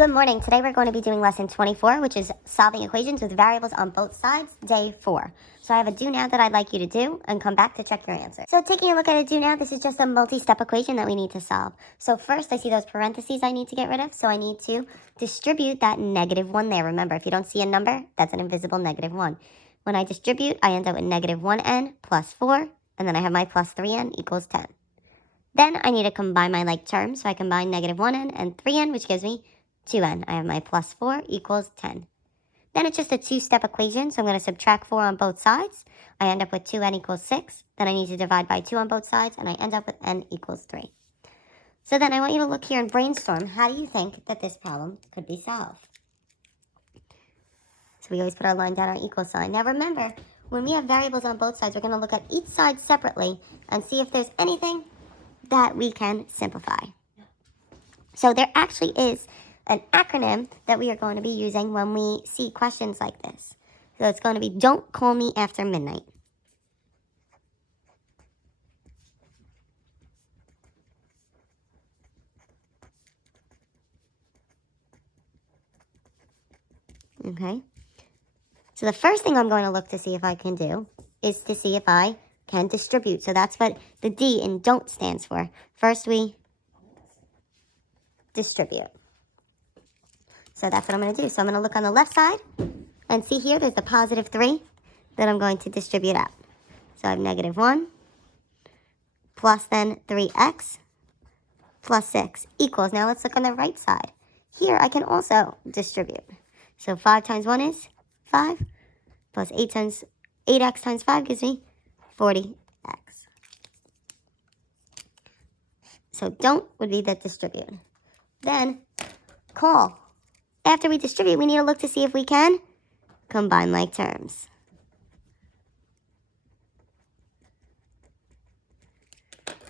Good morning. Today we're going to be doing lesson 24, which is solving equations with variables on both sides, day 4. So I have a do now that I'd like you to do and come back to check your answer. So taking a look at a do now, this is just a multi-step equation that we need to solve. So first I see those parentheses I need to get rid of, so I need to distribute that -1 there. Remember, if you don't see a number, that's an invisible -1. When I distribute, I end up with -1n plus 4, and then I have my plus 3n equals 10. Then I need to combine my like terms, so I combine -1n and 3n, which gives me 2n. I have my plus 4 equals 10. Then it's just a two-step equation, so I'm going to subtract 4 on both sides. I end up with 2n equals 6. Then I need to divide by 2 on both sides, and I end up with n equals 3. So then I want you to look here and brainstorm. How do you think that this problem could be solved? So we always put our line down, our equal sign. Now remember, when we have variables on both sides, we're going to look at each side separately and see if there's anything that we can simplify. So there actually is an acronym that we are going to be using when we see questions like this. So it's going to be don't call me after midnight. Okay. So the first thing I'm going to look to see if I can do is to see if I can distribute. So that's what the D in don't stands for. First we distribute. So that's what I'm going to do. So I'm going to look on the left side and see here there's the positive 3 that I'm going to distribute out. So I have -1 plus then 3x plus 6 equals. Now let's look on the right side. Here I can also distribute. So 5 times 1 is 5 plus 8x times 5 gives me 40x. So don't would be the distribute. Then call. After we distribute, we need to look to see if we can combine like terms.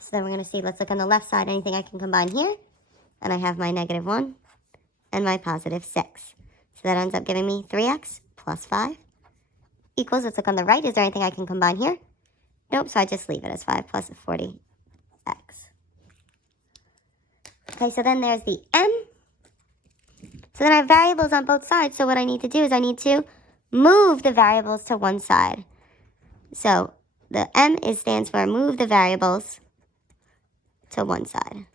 So then we're going to see, let's look on the left side, anything I can combine here. And I have my -1 and my positive 6. So that ends up giving me 3x plus 5 equals, let's look on the right, is there anything I can combine here? Nope, so I just leave it as 5 plus 40x. Okay, so then there's the m. So then I have variables on both sides, so what I need to do is I need to move the variables to one side. So the m stands for move the variables to one side.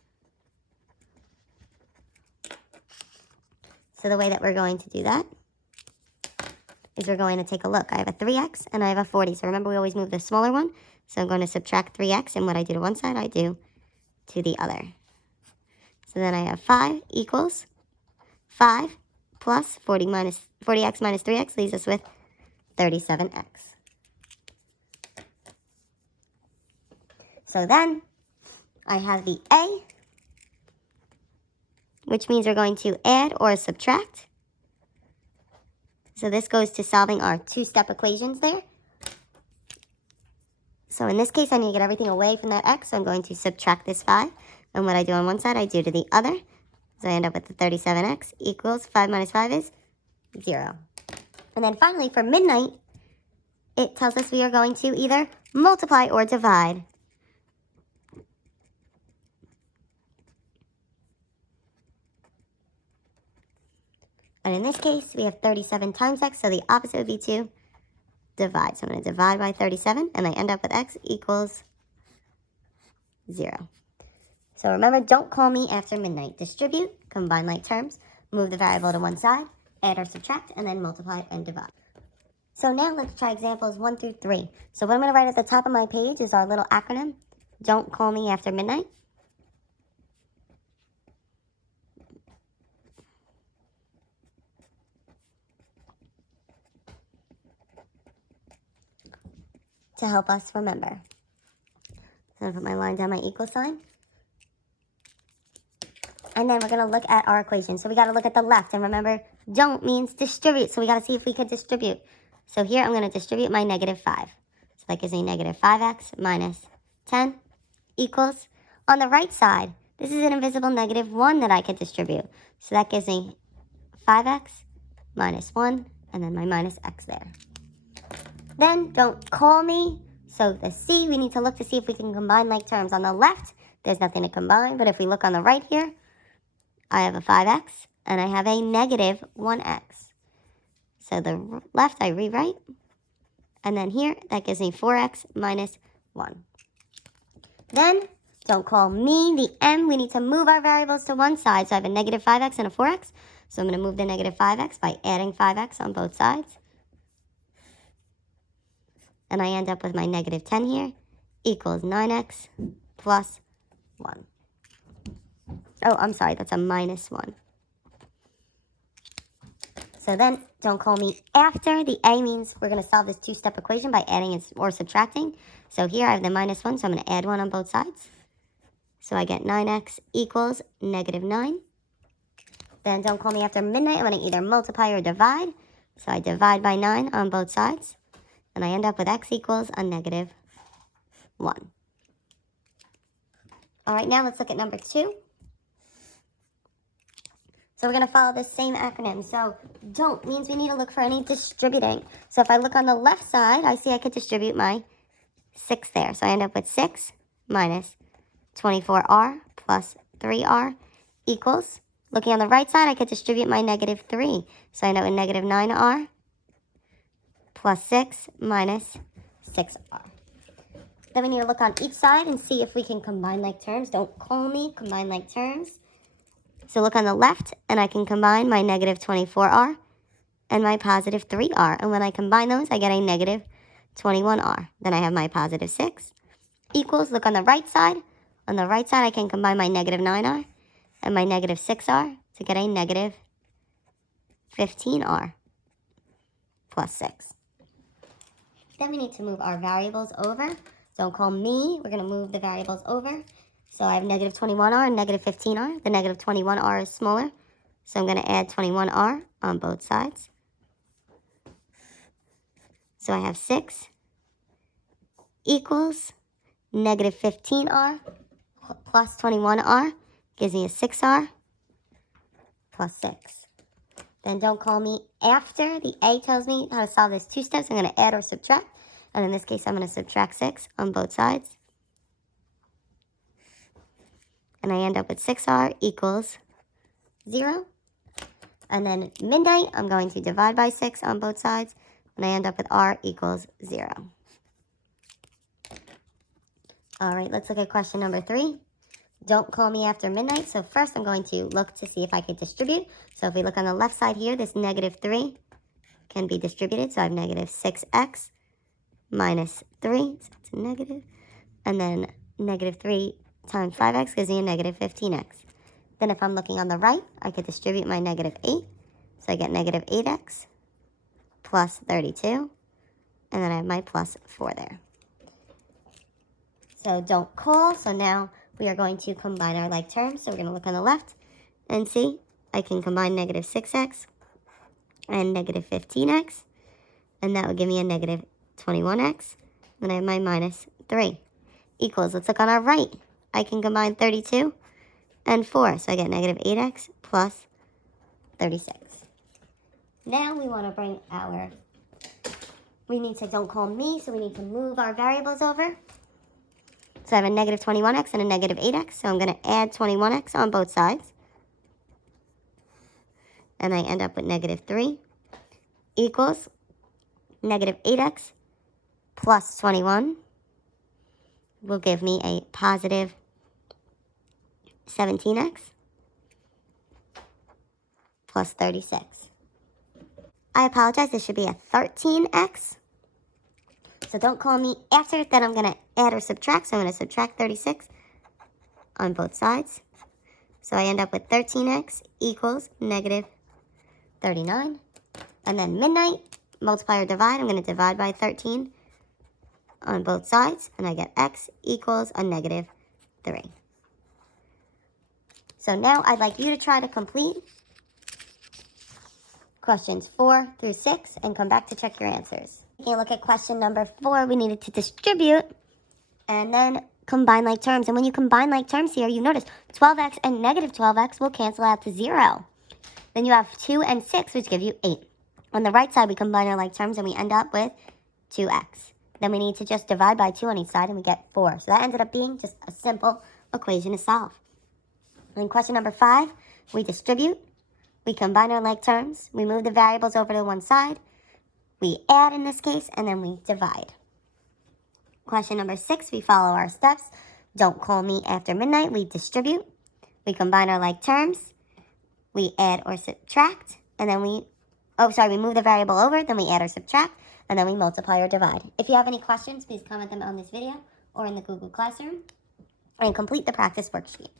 So the way that we're going to do that is we're going to take a look. I have a 3x and I have a 40. So remember, we always move the smaller one. So I'm going to subtract 3x, and what I do to one side, I do to the other. So then I have 5 equals 5 plus 40x minus 3x leaves us with 37x. So then I have the A, which means we're going to add or subtract. So this goes to solving our two-step equations there. So in this case, I need to get everything away from that x, so I'm going to subtract this 5. And what I do on one side, I do to the other. So I end up with the 37x equals 5 minus 5 is 0. And then finally, for midnight, it tells us we are going to either multiply or divide. And in this case, we have 37 times x, so the opposite would be to divide. So I'm going to divide by 37, and I end up with x equals 0. So remember, don't call me after midnight. Distribute, combine like terms, move the variable to one side, add or subtract, and then multiply and divide. So now let's try examples 1 through 3. So what I'm going to write at the top of my page is our little acronym, don't call me after midnight. To help us remember. So I'm going to put my line down, my equal sign. And then we're going to look at our equation. So we got to look at the left. And remember, don't means distribute. So we got to see if we could distribute. So here I'm going to distribute my -5. So that gives me -5x minus 10 equals. On the right side, this is an invisible -1 that I could distribute. So that gives me 5x minus 1, and then my minus x there. Then don't call me. So the C, we need to look to see if we can combine like terms. On the left, there's nothing to combine. But if we look on the right here, I have a 5x and I have a negative 1x. So the left I rewrite, and then here that gives me 4x minus 1. Then, don't call me the m. We need to move our variables to one side. So I have a negative 5x and a 4x. So I'm going to move the negative 5x by adding 5x on both sides. And I end up with my negative 10 here equals 9x plus 1. Oh, I'm sorry, that's a minus 1. So then, don't call me after. The a means we're going to solve this two-step equation by adding or subtracting. So here I have the minus 1, so I'm going to add 1 on both sides. So I get 9x equals negative 9. Then don't call me after midnight. I'm going to either multiply or divide. So I divide by 9 on both sides. And I end up with x equals a negative 1. All right, now let's look at number 2. So we're going to follow this same acronym. So don't means we need to look for any distributing. So if I look on the left side, I see I could distribute my 6 there. So I end up with 6 minus 24r plus 3r equals, looking on the right side, I could distribute my negative 3. So I end up with negative 9r plus 6 minus 6r. Then we need to look on each side and see if we can combine like terms. Don't call me, combine like terms. So look on the left, and I can combine my negative 24r and my positive 3r. And when I combine those, I get a negative 21r. Then I have my positive 6 equals, look on the right side. On the right side, I can combine my negative 9r and my negative 6r to get a negative 15r plus 6. Then we need to move our variables over. Don't call me. We're going to move the variables over. So I have negative 21r and negative 15r. The negative 21r is smaller, so I'm going to add 21r on both sides. So I have 6 equals negative 15r plus 21r gives me a 6r plus 6. Then don't call me after. The a tells me how to solve this 2 steps. I'm going to add or subtract. And in this case, I'm going to subtract 6 on both sides. And I end up with 6r equals 0. And then midnight, I'm going to divide by 6 on both sides. And I end up with r equals 0. All right, let's look at question number 3. Don't call me after midnight. So first, I'm going to look to see if I could distribute. So if we look on the left side here, this negative 3 can be distributed. So I have negative 6x minus 3. So it's a negative. And then negative 3 times 5x gives me a negative 15x. Then if I'm looking on the right, I could distribute my negative 8. So I get negative 8x plus 32. And then I have my plus 4 there. So don't call. So now we are going to combine our like terms. So we're going to look on the left and see I can combine negative 6x and negative 15x. And that would give me a negative 21x. Then I have my minus 3 equals, let's look on our right. I can combine 32 and 4. So I get negative 8x plus 36. Now we want to bring we need to, don't call me, so we need to move our variables over. So I have a negative 21x and a negative 8x. So I'm going to add 21x on both sides. And I end up with negative 3 equals negative 8x plus 21 will give me a positive 17x plus 36. I apologize, this should be a 13x. So don't call me after, then I'm going to add or subtract. So I'm going to subtract 36 on both sides. So I end up with 13x equals negative 39. And then midnight, multiply or divide. I'm going to divide by 13 on both sides. And I get x equals a negative 3. So now I'd like you to try to complete questions 4 through 6 and come back to check your answers. Taking a look at question number 4, we needed to distribute and then combine like terms. And when you combine like terms here, you notice 12x and negative 12x will cancel out to 0. Then you have 2 and 6, which give you 8. On the right side, we combine our like terms and we end up with 2x. Then we need to just divide by 2 on each side and we get 4. So that ended up being just a simple equation to solve. In question number 5, we distribute. We combine our like terms. We move the variables over to one side. We add in this case, and then we divide. Question number 6, we follow our steps. Don't call me after midnight. We distribute. We combine our like terms. We add or subtract, and then we move the variable over, then we add or subtract, and then we multiply or divide. If you have any questions, please comment them on this video or in the Google Classroom, and complete the practice worksheet.